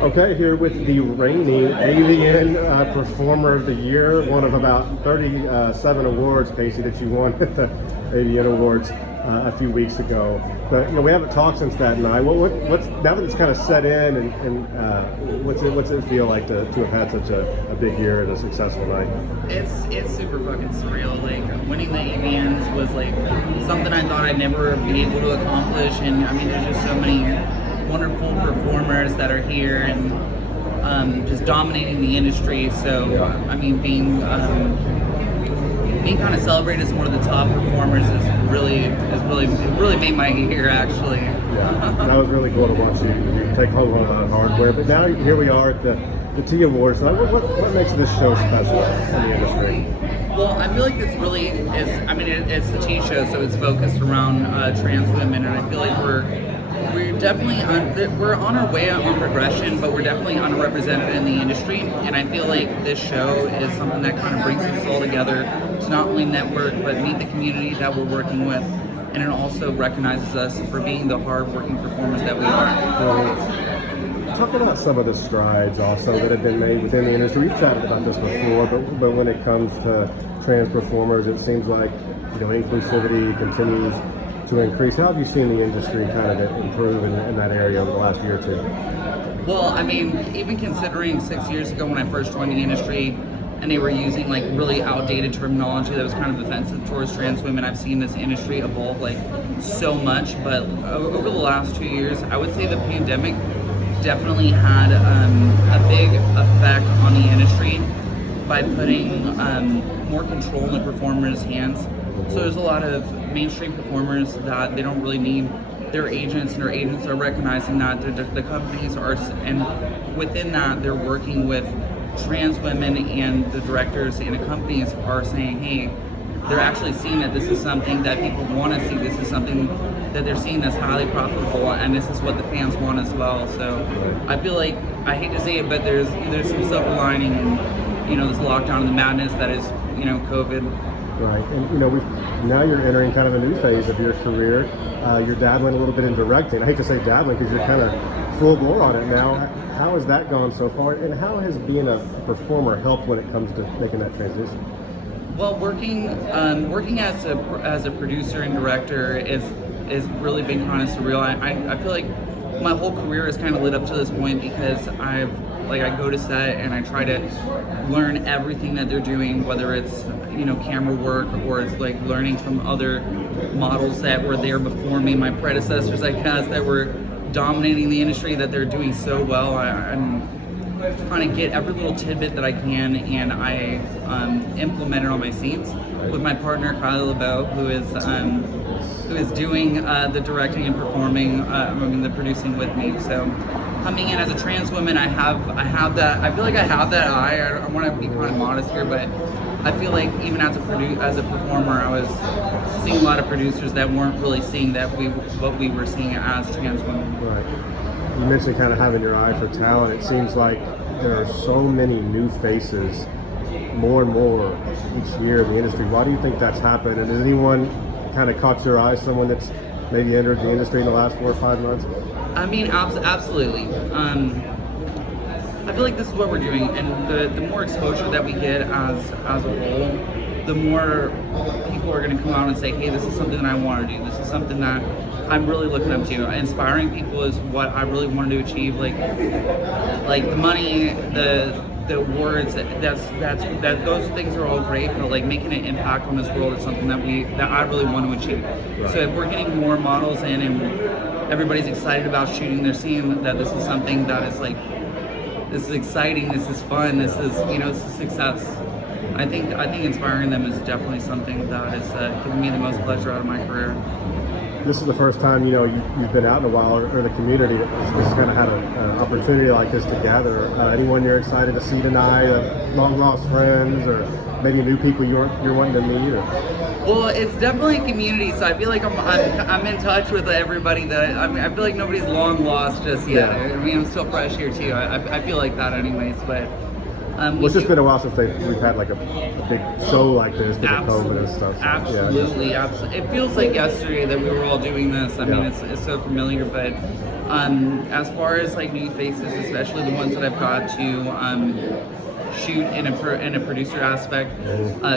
Okay, here with the reigning AVN Performer of the Year, one of about 37 awards, Casey, that you won at the AVN Awards a few weeks ago. But we haven't talked since that night. What's now that it's kind of set in, and what's it feel like to have had such a big year and a successful night? It's super fucking surreal. Like winning the AVNs was like something I thought I'd never be able to accomplish, and I mean there's just so many wonderful performers that are here and just dominating the industry. So I mean, being kind of celebrated as one of the top performers is really made my year actually. Yeah, that was really cool to watch you take home a lot of hardware. But now here we are at the T Awards. So what makes this show special in the industry? Well, I feel like it's really I mean it's the T show, so it's focused around trans women, and I feel like we're definitely we're on our way on progression, but we're definitely underrepresented in the industry. And I feel like this show is something that kind of brings us all together to not only network but meet the community that we're working with, and it also recognizes us for being the hard-working performers that we are. Talk about some of the strides also that have been made within the industry. We've chatted about this before, but when it comes to trans performers, it seems like inclusivity continues to increase. How have you seen the industry kind of improve in that area over the last year or two? Well, I mean, even considering 6 years ago when I first joined the industry and they were using like really outdated terminology that was kind of offensive towards trans women, I've seen this industry evolve like so much. But over the last 2 years, I would say the pandemic definitely had a big effect on the industry by putting more control in the performers' hands. So there's a lot of mainstream performers that they don't really need their agents, and their agents are recognizing that the companies are, and within that they're working with trans women, and the directors and the companies are saying, hey, they're actually seeing that this is something that people want to see, this is something that they're seeing that's highly profitable, and this is what the fans want as well. So I feel like, I hate to say it, but there's some silver lining in this lockdown and the madness that is COVID. Right, and now you're entering kind of a new phase of your career. You're dabbling a little bit in directing. I hate to say dabbling because you're kind of full bore on it now. How has that gone so far, and how has being a performer helped when it comes to making that transition? Well, working as a producer and director is really been kind of surreal. I feel like my whole career is kind of lit up to this point because I go to set and I try to learn everything that they're doing, whether it's camera work or it's like learning from other models that were there before me, my predecessors, I guess, that were dominating the industry, that they're doing so well. I'm trying to get every little tidbit that I can, and I implement it on my scenes with my partner Kylie LeBeau, who is doing the directing and performing, the producing with me. So coming in as a trans woman, I have that. I feel like I have that eye. I want to be kind of modest here, but I feel like even as a performer, I was seeing a lot of producers that weren't really seeing what we were seeing as trans women. Right. You mentioned kind of having your eye for talent. It seems like there are so many new faces, more and more each year in the industry. Why do you think that's happened? And has anyone kind of caught your eye? Someone that's maybe entered the industry in the last 4 or 5 months? I mean, absolutely. I feel like this is what we're doing, and the more exposure that we get as a whole, the more people are going to come out and say, hey, this is something that I want to do. This is something that I'm really looking up to. Inspiring people is what I really wanted to achieve. Like the money, the awards, those things are all great, but like making an impact on this world is something that I really want to achieve. Right. So if we're getting more models in and everybody's excited about shooting, they're seeing that this is something that is like, this is exciting, this is fun, this is this is success. I think inspiring them is definitely something that is giving me the most pleasure out of my career. This is the first time you've been out in a while, or the community has kind of had an opportunity like this to gather. Anyone you're excited to see tonight? Long lost friends, or maybe new people you're wanting to meet? Well, it's definitely a community, so I feel like I'm in touch with everybody. I feel like nobody's long lost just yet. Yeah. I mean, I'm still fresh here too. I feel like that anyways, but. It's just been a while since we've had like a big show like this with COVID and stuff. So, absolutely. It feels like yesterday that we were all doing this. I mean, it's so familiar, but As far as like new faces, especially the ones that I've got to shoot in a producer aspect,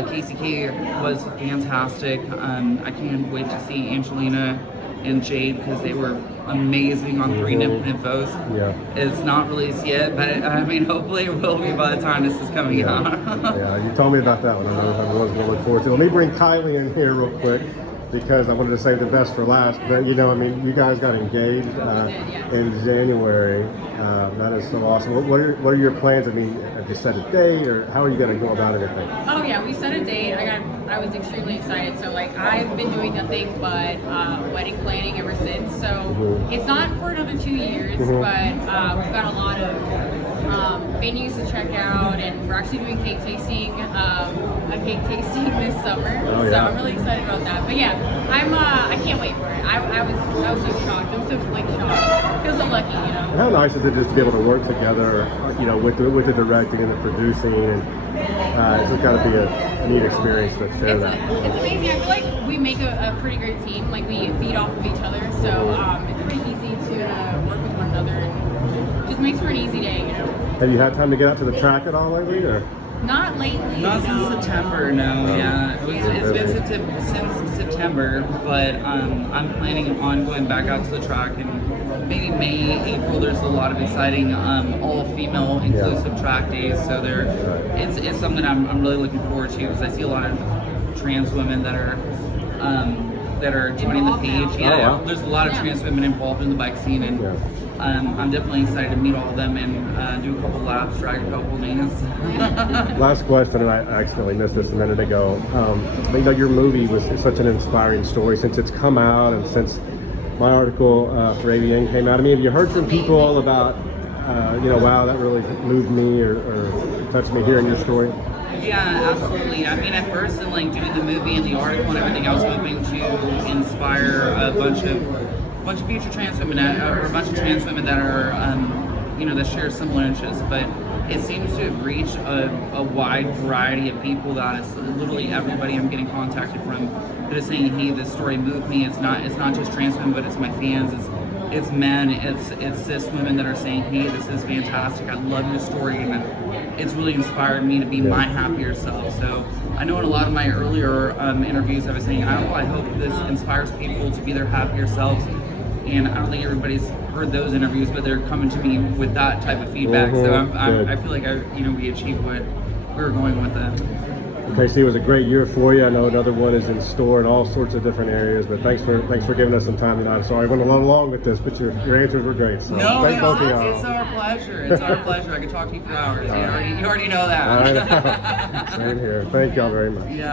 Casey K was fantastic. I can't wait to see Angelina and Jade because they were amazing on Three Nymphos. Yeah. It's not released yet, but I mean, hopefully it will be by the time this is coming out. Yeah, you told me about that one. I know I was going to look forward to. Let me bring Kylie in here real quick because I wanted to save the best for last. But you know, I mean, you guys got engaged in January. That is so awesome. What are your plans? I mean, have you set a date, or how are you going to go about everything? Oh yeah, we set a date. I was extremely excited. So like I've been doing nothing but wedding planning ever since. So it's not for another 2 years, but we've got a lot of venues to check out, and we're actually doing cake tasting, a cake tasting this summer. Oh, yeah. So I'm really excited about that. But yeah, I can't wait for it. I was so shocked. I'm so like shocked. I feel so lucky, you know. How nice is it just to be able to work together, you know, with the directing and the producing, and it's just got to be a neat experience to share that. It's amazing. I feel like we make a pretty great team. Like we feed off of each other, so it's pretty easy to work with one another. And just makes for an easy day, you know. Have you had time to get out to the track at all lately, or? Not lately. Not no. since September, no. Yeah, it's been since September, but I'm planning on going back out to the track in maybe May, April. There's a lot of exciting all-female inclusive track days, so it's something I'm really looking forward to because I see a lot of trans women that are joining the page. Yeah, there's a lot of trans women involved in the bike scene, and I'm definitely excited to meet all of them and do a couple laps, drag a couple names. Last question, and I accidentally missed this a minute ago. You know, your movie was such an inspiring story since it's come out, and since my article for AVN came out. I mean, have you heard from people about, you know, wow, that really moved me or touched me hearing your story? Yeah, absolutely. I mean, at first, in like doing the movie and the article and everything, I was hoping to inspire a bunch of future trans women, or a bunch of trans women that are, you know, that share similar interests. But it seems to have reached a wide variety of people. That is literally everybody I'm getting contacted from that is saying, "Hey, this story moved me." It's not just trans women, but it's my fans. It's men, it's cis women that are saying, "Hey, this is fantastic. I love your story," and it's really inspired me to be my happier self. So I know in a lot of my earlier interviews, I was saying, I hope this inspires people to be their happier selves. And I don't think everybody's heard those interviews, but they're coming to me with that type of feedback. So I feel like we achieved what we were going with that. Okay, so it was a great year for you. I know another one is in store in all sorts of different areas, but thanks for giving us some time tonight. I'm sorry I went a little long with this, but your answers were great. So no, thank both of y'all. it's our pleasure. It's our pleasure. I could talk to you for hours. You already know that. All right. Same here. Thank y'all very much. Yeah.